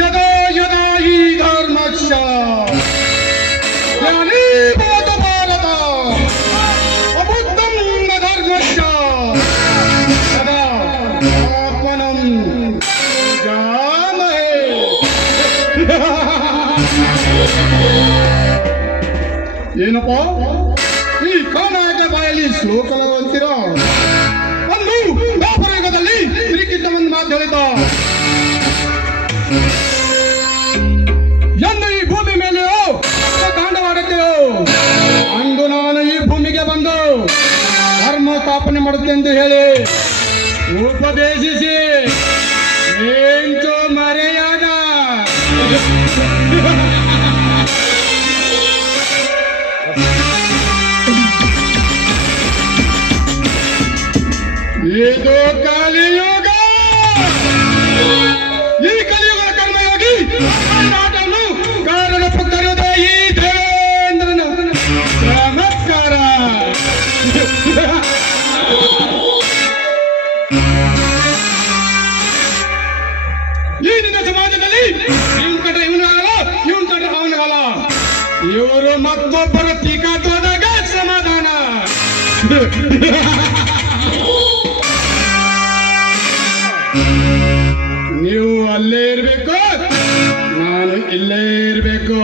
यदा यदा हि धर्मस्य ग्लानिर्भवति भारत अबुद्धं न धर्मस्य तदा आत्मनं जामहे. ಏನಪ್ಪ ಈ ಕಾನಾಯಕ ಬಾಯಲ್ಲಿ ಶ್ಲೋಕನ ಅಂತೀರ? ಒಂದು ವ್ಯಾಪಾರಯುಗದಲ್ಲಿ ತಿರುಗಿದ್ದ ಒಂದು ಮಾತು ಹೇಳಿದ, ಎಂದು ಈ ಭೂಮಿ ಮೇಲೆಯೋ ತಾಂಡವಾಡುತ್ತೆಯೋ ಅಂದು ನಾನು ಈ ಭೂಮಿಗೆ ಬಂದು ಧರ್ಮ ಸ್ಥಾಪನೆ ಮಾಡುತ್ತೆ ಎಂದು ಹೇಳಿ ಉಪದೇಶಿಸಿ ಎಂಟು ಮರೆಯಾದ. ಇದು ಕಲಿಯುಗ. ಈ ಕಲಿಯುಗದ ಕರ್ಮಯೋಗಿ ನಾಟನ್ನು ಕಾರಣ ಪುತ್ತರುವುದೇ ಈ ದೇವೇಂದ್ರನ ನಮಸ್ಕಾರ. ಈ ದಿನ ಸಮಾಜದಲ್ಲಿ ಇವನ್ ಕಂಡ್ರೆ ಇವನಾಗಲ್ಲ, ಇವನ್ ಕಂಡ್ರೆ ಅವನಾಗಲ್ಲ. ಇವರು ಮತ್ತೊಬ್ಬರು ತೀಕಾಟೋದಾಗ ಸಮಾಧಾನ. ನೀವು ಅಲ್ಲೇ ಇರಬೇಕು, ನಾನು ಇಲ್ಲೇ ಇರಬೇಕು.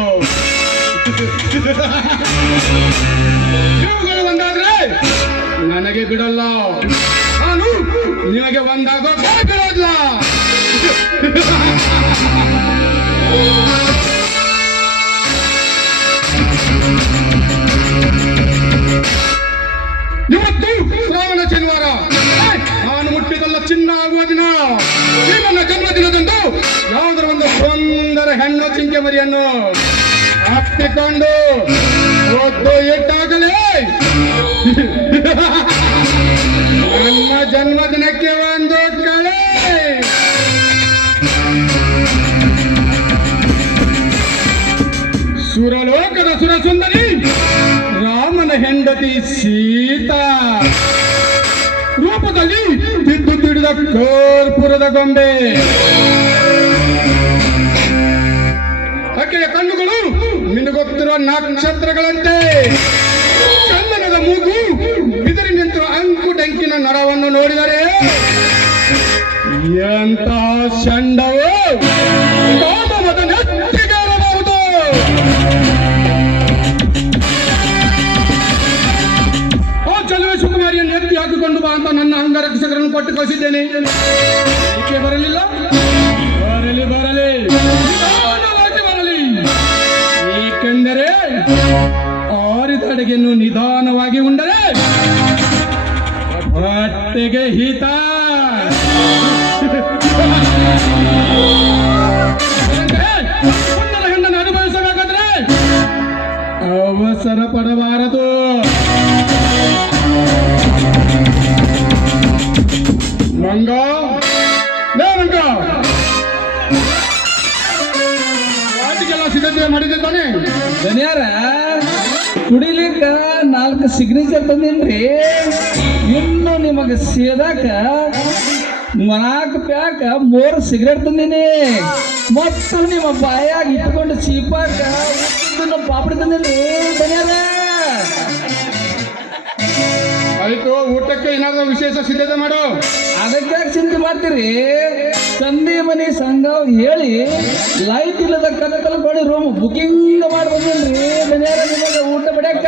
ನೀವುಗಳು ಒಂದಾದ್ರೆ ನನಗೆ ಬಿಡಲ್ಲ, ನಾನು ನಿಮಗೆ ಒಂದಾಗೋ ಬಿಡೋಲ್ಲ. ಇವತ್ತು ಶ್ರಾವಣ ಶನಿವಾರ, ನಾನು ಮುಟ್ಟಿದಲ್ಲ ಚಿನ್ನ ಆಗುವ ದಿನ. ಈ ನನ್ನ ಜನ್ಮದಿನದಂದು ಯಾವುದರ ಒಂದು ಸುಂದರ ಹೆಣ್ಣು ಚಿಂಕೆ ಮರಿಯನ್ನು ಹಾಕಿಕೊಂಡು ಒದ್ದು ಇಟ್ಟಾಗಲೇ ನನ್ನ ಜನ್ಮದಿನಕ್ಕೆ ಒಂದು ಕಳೆ. ಸುರಲೋಕದ ಸುರಸುಂದರಿ ರಾಮನ ಹೆಂಡತಿ ಸೀತಾ ರೂಪದಲ್ಲಿ ಬಿದ್ದು ಬಿಡಿದ ಕರ್ಪೂರದ ಗೊಂಬೆ. ಆಕೆಯ ಕಣ್ಣುಗಳು ಮಿನುಗುತ್ತಿರುವ ನಕ್ಷತ್ರಗಳಂತೆ, ಚಂದನದ ಮೂಗು ಬಿದಿರಿ ನಿಂತಿರುವ ಅಂಕು ಡಂಕಿನ ನರವನ್ನು ನೋಡಿದರೆ ಎಂತ ಚಂಡವು ಕಾಮದ ನೆತ್ತಿಗೇರಬಹುದು. ಸುಕುಮಾರಿಯನ್ನು ಎತ್ತಿ ಹಾಕಿಕೊಂಡು ಬಾ ಅಂತ ನನ್ನ ಅಂಗರಕ್ಷಕರನ್ನು ಕೊಟ್ಟು ಕಳಿಸಿದ್ದೇನೆ. ಏಕೆ ಬರಲಿಲ್ಲ? ಬರಲಿ ಬರಲಿ, ನಿಧಾನವಾಗಿ ಬರಲಿ. ಏಕೆಂದರೆ ಆರಿದ ಅಡುಗೆಯನ್ನು ನಿಧಾನವಾಗಿ ಉಂಡರೆ ಹೊಟ್ಟೆಗೆ ಹಿತ. ಸುಂದರ ಹೆಣ್ಣನ್ನು ಅನುಭವಿಸಬೇಕಾದ್ರೆ ಅವಸರ ಪಡಬಾರದು. ಮಂಗ ಮಂಗ ವಾಟಿಗೆಲ್ಲ ಸಿದ್ಧತೆ ಮಾಡಿದ್ದೆ ತಾನೆ? ದನಿಯಾರ ಕುಡಿಲಿಕ್ಕ 4 ಸಿಗ್ನೇಚರ್ ತಂದೇನ್ರಿ. ಇನ್ನು ನಿಮಗೆ ಸೇದಾಕ 4 ಪ್ಯಾಕ 3 ಸಿಗರೇಟ್ ತಂದೀನಿ. ಮತ್ತು ನಿಮ್ಮ ಬಾಯಾಗ ಇಟ್ಕೊಂಡು ಚೀಪಾಕ ಪಾಪಡಿ ತಂದೇನ್ರಿ ದನಿಯಾರ. ಆಯ್ತು, ಊಟಕ್ಕೆ ಏನಾದ್ರು ವಿಶೇಷ ಸಿದ್ಧತೆ ಮಾಡು. ಅದಕ್ಕೆ ಚಿಂತೆ ಮಾಡ್ತೀರಿ? ಸಂಧಿ ಮನೆ ಸಂಘ ಹೇಳಿ ಲೈಟ್ ಇಲ್ಲದ ಕತ್ತಲು ಕೊಡಿ ರೂಮ್ ಬುಕಿಂಗ್ ಮಾಡಿ ಬಂದೇನ್ರಿ ದನಿಯಾರ ನಿಮಗೆ ಊಟ ಬಿಡಕ್ಕ.